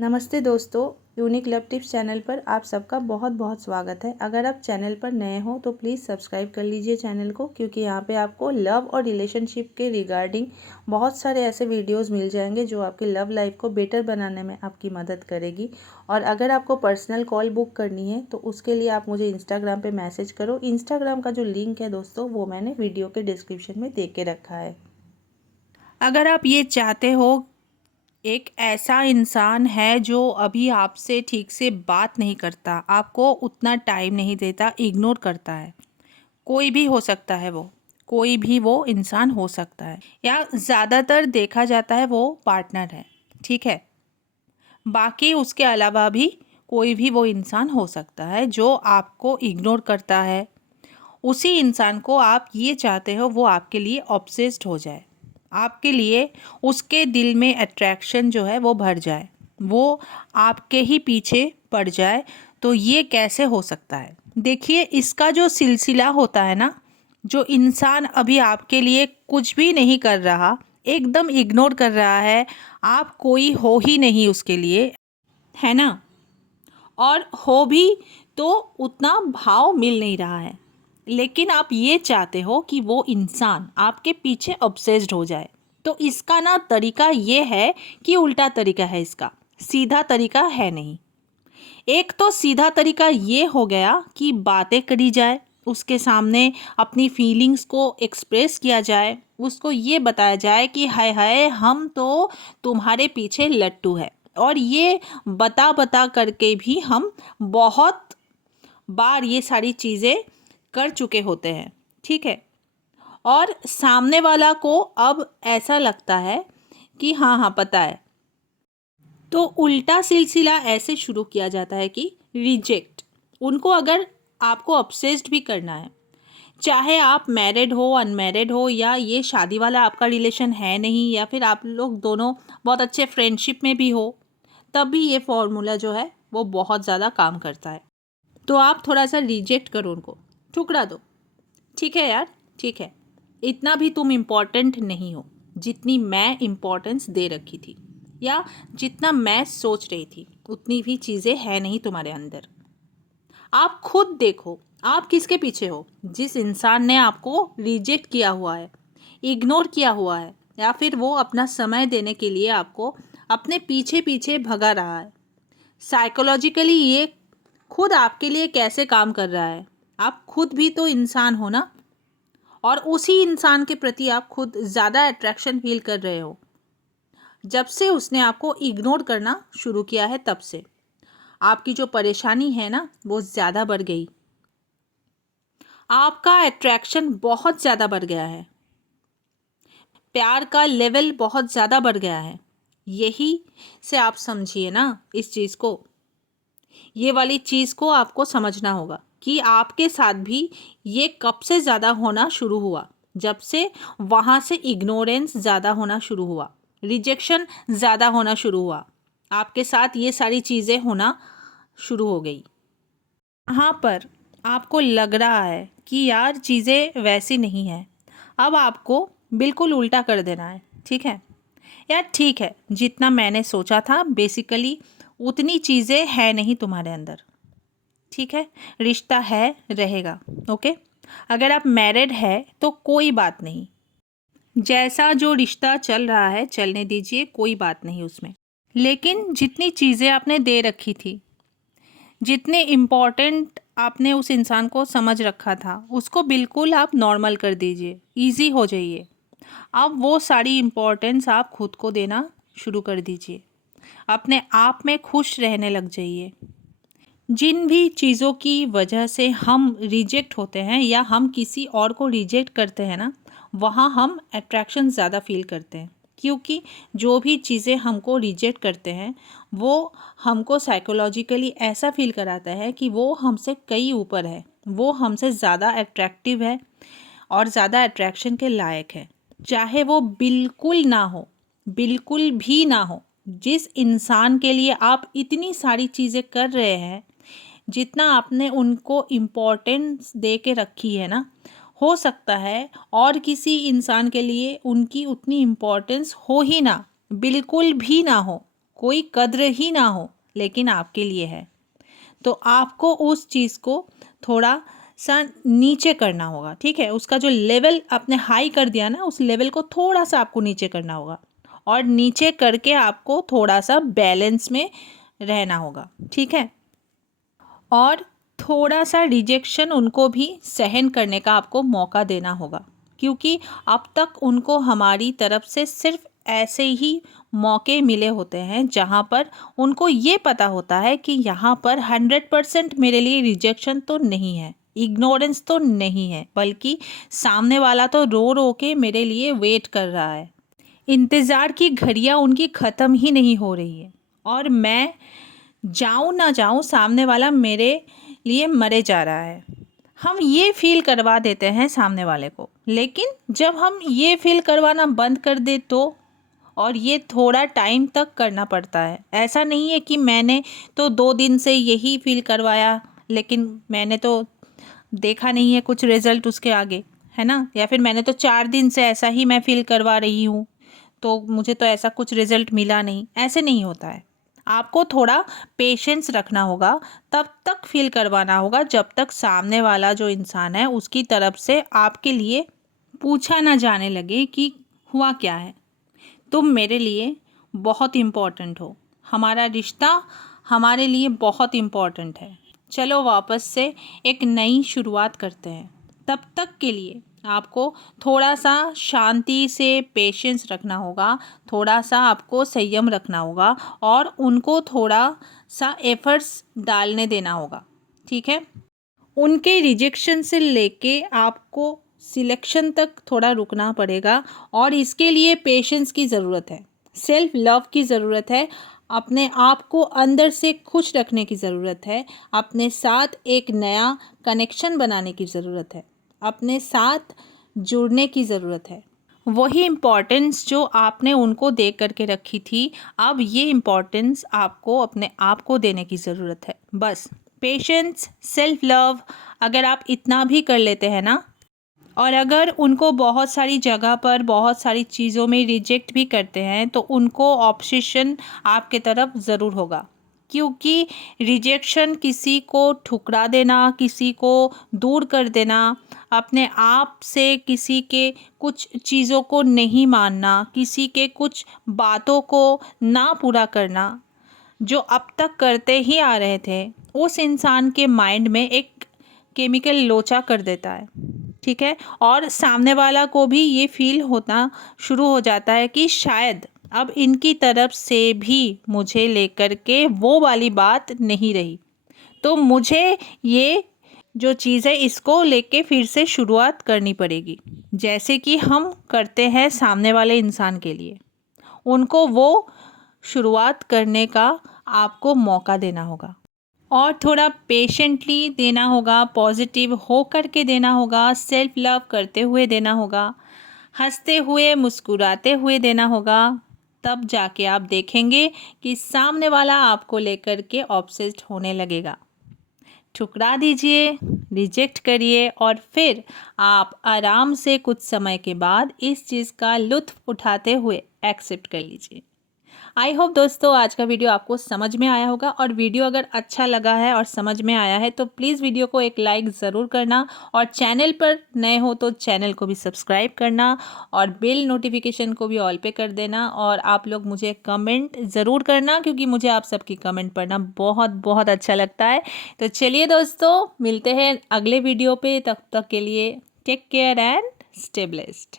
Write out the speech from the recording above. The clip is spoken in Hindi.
नमस्ते दोस्तों, यूनिक लव टिप्स चैनल पर आप सबका बहुत बहुत स्वागत है। अगर आप चैनल पर नए हो तो प्लीज़ सब्सक्राइब कर लीजिए चैनल को, क्योंकि यहाँ पे आपको लव और रिलेशनशिप के रिगार्डिंग बहुत सारे ऐसे वीडियोस मिल जाएंगे जो आपकी लव लाइफ को बेटर बनाने में आपकी मदद करेगी। और अगर आपको पर्सनल कॉल बुक करनी है तो उसके लिए आप मुझे इंस्टाग्राम पर मैसेज करो। इंस्टाग्राम का जो लिंक है दोस्तों वो मैंने वीडियो के डिस्क्रिप्शन में दे के रखा है। अगर आप ये चाहते हो, एक ऐसा इंसान है जो अभी आपसे ठीक से बात नहीं करता, आपको उतना टाइम नहीं देता, इग्नोर करता है, कोई भी हो सकता है, वो कोई भी वो इंसान हो सकता है, या ज़्यादातर देखा जाता है वो पार्टनर है, ठीक है। बाकी उसके अलावा भी कोई भी वो इंसान हो सकता है जो आपको इग्नोर करता है। उसी इंसान को आप ये चाहते हो वो आपके लिए ऑब्सेस्ड हो जाए, आपके लिए उसके दिल में अट्रैक्शन जो है वो भर जाए, वो आपके ही पीछे पड़ जाए। तो ये कैसे हो सकता है? देखिए, इसका जो सिलसिला होता है ना, जो इंसान अभी आपके लिए कुछ भी नहीं कर रहा, एकदम इग्नोर कर रहा है, आप कोई हो ही नहीं उसके लिए, है ना, और हो भी तो उतना भाव मिल नहीं रहा है, लेकिन आप ये चाहते हो कि वो इंसान आपके पीछे ऑब्सेस्ड हो जाए। तो इसका ना तरीका ये है कि उल्टा तरीका है, इसका सीधा तरीका है नहीं। एक तो सीधा तरीका ये हो गया कि बातें करी जाए, उसके सामने अपनी फीलिंग्स को एक्सप्रेस किया जाए, उसको ये बताया जाए कि हाय हाय हम तो तुम्हारे पीछे लट्टू है। और ये बता बता करके भी हम बहुत बार ये सारी चीज़ें कर चुके होते हैं, ठीक है। और सामने वाला को अब ऐसा लगता है कि हाँ हाँ पता है, तो उल्टा सिलसिला ऐसे शुरू किया जाता है कि रिजेक्ट। उनको अगर आपको ऑब्सेस्ड भी करना है, चाहे आप मैरिड हो, अनमैरिड हो, या ये शादी वाला आपका रिलेशन है नहीं, या फिर आप लोग दोनों बहुत अच्छे फ्रेंडशिप में भी हो, तब भी ये फॉर्मूला जो है वो बहुत ज़्यादा काम करता है। तो आप थोड़ा सा रिजेक्ट करो, उनको ठुकरा दो। ठीक है यार, ठीक है, इतना भी तुम इम्पोर्टेंट नहीं हो जितनी मैं इम्पोर्टेंस दे रखी थी, या जितना मैं सोच रही थी उतनी भी चीज़ें है नहीं तुम्हारे अंदर। आप खुद देखो, आप किसके पीछे हो? जिस इंसान ने आपको रिजेक्ट किया हुआ है, इग्नोर किया हुआ है, या फिर वो अपना समय देने के लिए आपको अपने पीछे पीछे भगा रहा है। साइकोलॉजिकली ये खुद आपके लिए कैसे काम कर रहा है? आप खुद भी तो इंसान हो ना, और उसी इंसान के प्रति आप खुद ज़्यादा अट्रैक्शन फील कर रहे हो जब से उसने आपको इग्नोर करना शुरू किया है। तब से आपकी जो परेशानी है ना वो ज़्यादा बढ़ गई, आपका अट्रैक्शन बहुत ज़्यादा बढ़ गया है, प्यार का लेवल बहुत ज़्यादा बढ़ गया है। यही से आप समझिए ना इस चीज़ को, ये वाली चीज़ को आपको समझना होगा कि आपके साथ भी ये कब से ज़्यादा होना शुरू हुआ, जब से वहाँ से इग्नोरेंस ज़्यादा होना शुरू हुआ, रिजेक्शन ज़्यादा होना शुरू हुआ, आपके साथ ये सारी चीज़ें होना शुरू हो गई। यहाँ पर आपको लग रहा है कि यार चीज़ें वैसी नहीं हैं, अब आपको बिल्कुल उल्टा कर देना है, ठीक है यार, ठीक है, जितना मैंने सोचा था बेसिकली उतनी चीज़ें है नहीं तुम्हारे अंदर, ठीक है। रिश्ता है, रहेगा, ओके। अगर आप मैरिड है तो कोई बात नहीं, जैसा जो रिश्ता चल रहा है चलने दीजिए, कोई बात नहीं उसमें। लेकिन जितनी चीज़ें आपने दे रखी थी, जितने इम्पोर्टेंट आपने उस इंसान को समझ रखा था, उसको बिल्कुल आप नॉर्मल कर दीजिए, इजी हो जाइए। अब वो सारी इम्पोर्टेंस आप खुद को देना शुरू कर दीजिए, अपने आप में खुश रहने लग जाइए। जिन भी चीज़ों की वजह से हम रिजेक्ट होते हैं या हम किसी और को रिजेक्ट करते हैं ना, वहाँ हम अट्रैक्शन ज़्यादा फील करते हैं, क्योंकि जो भी चीज़ें हमको रिजेक्ट करते हैं वो हमको साइकोलॉजिकली ऐसा फील कराता है कि वो हमसे कई ऊपर है, वो हमसे ज़्यादा अट्रैक्टिव है और ज़्यादा अट्रैक्शन के लायक है, चाहे वो बिल्कुल ना हो, बिल्कुल भी ना हो। जिस इंसान के लिए आप इतनी सारी चीज़ें कर रहे हैं, जितना आपने उनको इम्पोर्टेंस दे के रखी है ना, हो सकता है और किसी इंसान के लिए उनकी उतनी इम्पोर्टेंस हो ही ना, बिल्कुल भी ना हो, कोई कद्र ही ना हो, लेकिन आपके लिए है, तो आपको उस चीज़ को थोड़ा सा नीचे करना होगा। ठीक है, उसका जो लेवल आपने हाई कर दिया ना, उस लेवल को थोड़ा सा आपको नीचे करना होगा, और नीचे करके आपको थोड़ा सा बैलेंस में रहना होगा। ठीक है, और थोड़ा सा रिजेक्शन उनको भी सहन करने का आपको मौका देना होगा, क्योंकि अब तक उनको हमारी तरफ से सिर्फ ऐसे ही मौके मिले होते हैं जहाँ पर उनको ये पता होता है कि यहाँ पर 100% मेरे लिए रिजेक्शन तो नहीं है, इग्नोरेंस तो नहीं है, बल्कि सामने वाला तो रो रो के मेरे लिए वेट कर रहा है। इंतज़ार की घड़ियाँ उनकी ख़त्म ही नहीं हो रही है, और मैं जाऊँ ना जाऊँ सामने वाला मेरे लिए मरे जा रहा है। हम ये फील करवा देते हैं सामने वाले को, लेकिन जब हम ये फील करवाना बंद कर दे तो, और ये थोड़ा टाइम तक करना पड़ता है। ऐसा नहीं है कि मैंने तो 2 दिन से यही फील करवाया, लेकिन मैंने तो देखा नहीं है कुछ रिज़ल्ट उसके आगे, है ना, या फिर मैंने तो 4 दिन से ऐसा ही मैं फील करवा रही हूँ, तो मुझे तो ऐसा कुछ रिज़ल्ट मिला नहीं। ऐसे नहीं होता है। आपको थोड़ा पेशेंस रखना होगा, तब तक फील करवाना होगा जब तक सामने वाला जो इंसान है उसकी तरफ से आपके लिए पूछा ना जाने लगे कि हुआ क्या है, तुम मेरे लिए बहुत इम्पोर्टेंट हो, हमारा रिश्ता हमारे लिए बहुत इम्पोर्टेंट है, चलो वापस से एक नई शुरुआत करते हैं। तब तक के लिए आपको थोड़ा सा शांति से पेशेंस रखना होगा, थोड़ा सा आपको संयम रखना होगा, और उनको थोड़ा सा एफर्ट्स डालने देना होगा। ठीक है, उनके रिजेक्शन से लेके आपको सिलेक्शन तक थोड़ा रुकना पड़ेगा, और इसके लिए पेशेंस की ज़रूरत है, सेल्फ लव की ज़रूरत है, अपने आप को अंदर से खुश रखने की ज़रूरत है, अपने साथ एक नया कनेक्शन बनाने की ज़रूरत है, अपने साथ जुड़ने की ज़रूरत है। वही इम्पोर्टेंस जो आपने उनको दे करके रखी थी, अब ये इम्पोर्टेंस आपको अपने आप को देने की ज़रूरत है। बस पेशेंस, सेल्फ लव, अगर आप इतना भी कर लेते हैं ना, और अगर उनको बहुत सारी जगह पर बहुत सारी चीज़ों में रिजेक्ट भी करते हैं, तो उनको ऑब्सेशन आपके तरफ ज़रूर होगा, क्योंकि रिजेक्शन किसी को ठुकरा देना, किसी को दूर कर देना, अपने आप से किसी के कुछ चीज़ों को नहीं मानना, किसी के कुछ बातों को ना पूरा करना, जो अब तक करते ही आ रहे थे, उस इंसान के माइंड में एक केमिकल लोचा कर देता है। ठीक है, और सामने वाला को भी ये फील होना शुरू हो जाता है कि शायद अब इनकी तरफ से भी मुझे लेकर के वो वाली बात नहीं रही, तो मुझे ये जो चीज़ है इसको लेके फिर से शुरुआत करनी पड़ेगी, जैसे कि हम करते हैं सामने वाले इंसान के लिए। उनको वो शुरुआत करने का आपको मौका देना होगा, और थोड़ा पेशेंटली देना होगा, पॉजिटिव हो करके देना होगा, सेल्फ लव करते हुए देना होगा, हंसते हुए मुस्कुराते हुए देना होगा। तब जाके आप देखेंगे कि सामने वाला आपको लेकर के ऑब्सेस्ड होने लगेगा। ठुकरा दीजिए, रिजेक्ट करिए, और फिर आप आराम से कुछ समय के बाद इस चीज़ का लुत्फ़ उठाते हुए एक्सेप्ट कर लीजिए। आई होप दोस्तों आज का वीडियो आपको समझ में आया होगा, और वीडियो अगर अच्छा लगा है और समझ में आया है तो प्लीज़ वीडियो को एक लाइक ज़रूर करना, और चैनल पर नए हो तो चैनल को भी सब्सक्राइब करना, और बेल नोटिफिकेशन को भी ऑल पे कर देना, और आप लोग मुझे कमेंट ज़रूर करना, क्योंकि मुझे आप सबकी कमेंट पढ़ना बहुत बहुत अच्छा लगता है। तो चलिए दोस्तों, मिलते हैं अगले वीडियो पे, तब तक के लिए take care and stay blessed.